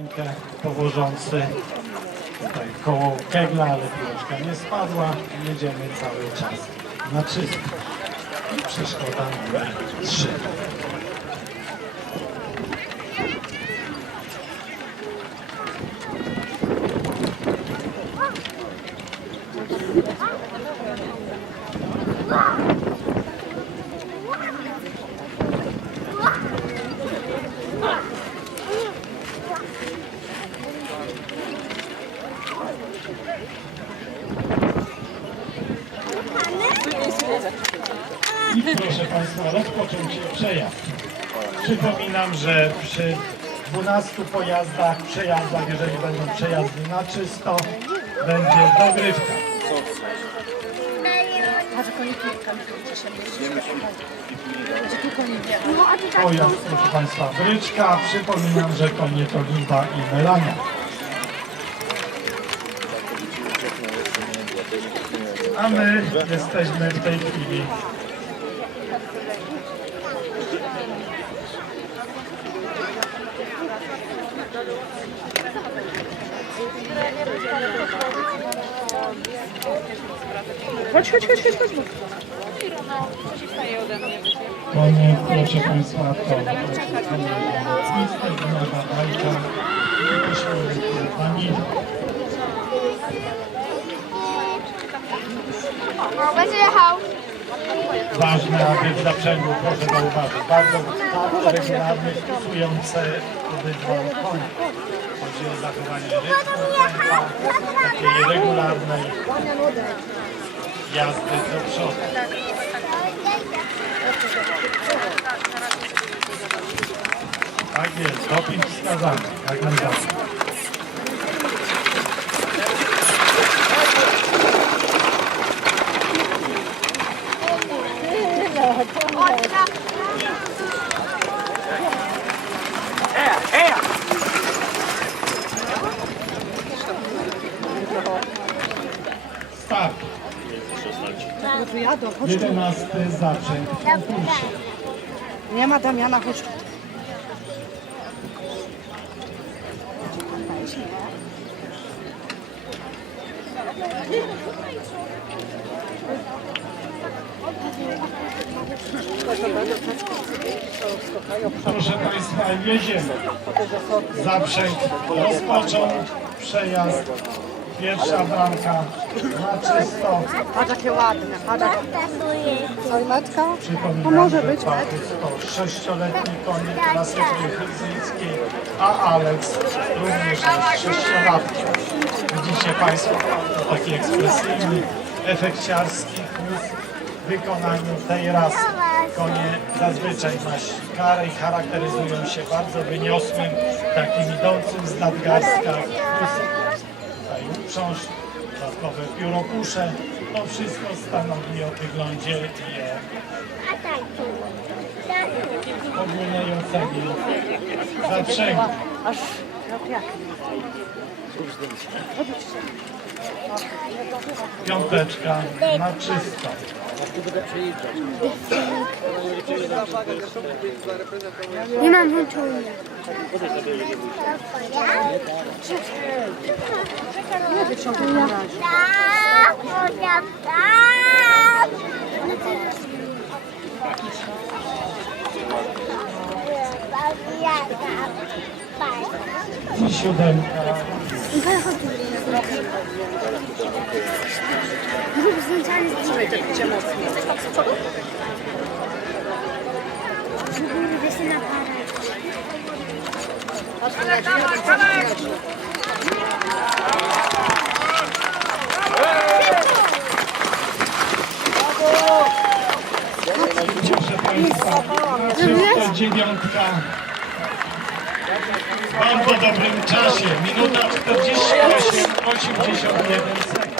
rękę położący tutaj koło kegla, ale piłeczka nie spadła. Jedziemy cały czas na czysto. I przeszkoda numer 3. Proszę Państwa, rozpoczął się przejazd. Przypominam, że przy 12 pojazdach, przejazdach, jeżeli będą przejazdy na czysto, będzie dogrywka. Pojazd, proszę Państwa, bryczka. Przypominam, że konie to Liba i Melania. A my jesteśmy w tej chwili Chodź, chodź, chodź, chodź, chodź. Konie, proszę Państwa, to. Będzie jechał. Ważne, aby w zaprzęgu, proszę zauważyć, bardzo regularnie wpisujące obydwa konie. Chodzi o zachowanie rytmu, takiej regularnej jazdy do przodu. Tak jest, doping wskazany, jak najbardziej. Jadą, chodź. 11 zaprzęg w konkursie. Nie ma Damiana, chodź. Proszę Państwa, jedziemy. Zaprzęg rozpoczął przejazd. Pierwsza bramka na czysto. Patrz jakie ładne, patrz. Oj, matka? Przypominam, To może że być, Paweł to sześcioletni konik klasy trójchyckiej, a Aleks również jest sześciolatkiem. Widzicie Państwo, to taki ekspresyjny, efekciarski chłop w wykonaniu tej rasy. Konie zazwyczaj na karę i charakteryzują się bardzo wyniosłym, takim idącym z nadgarstka tutaj uprząż, dodatkowe pióropusze, to wszystko stanowi o wyglądzie i o ogólnej ocenie zaprzęgu. Piąteczka na czysto. Nie mam włączenia. Nie wyciągnij na razie. Tak, powiedział tak. I siódemka. Trzymaj te picie mocno. Leci, patrz, leci. Proszę Państwa, dziewiątka. W bardzo dobrym czasie. Minuta 48, 81 sekund.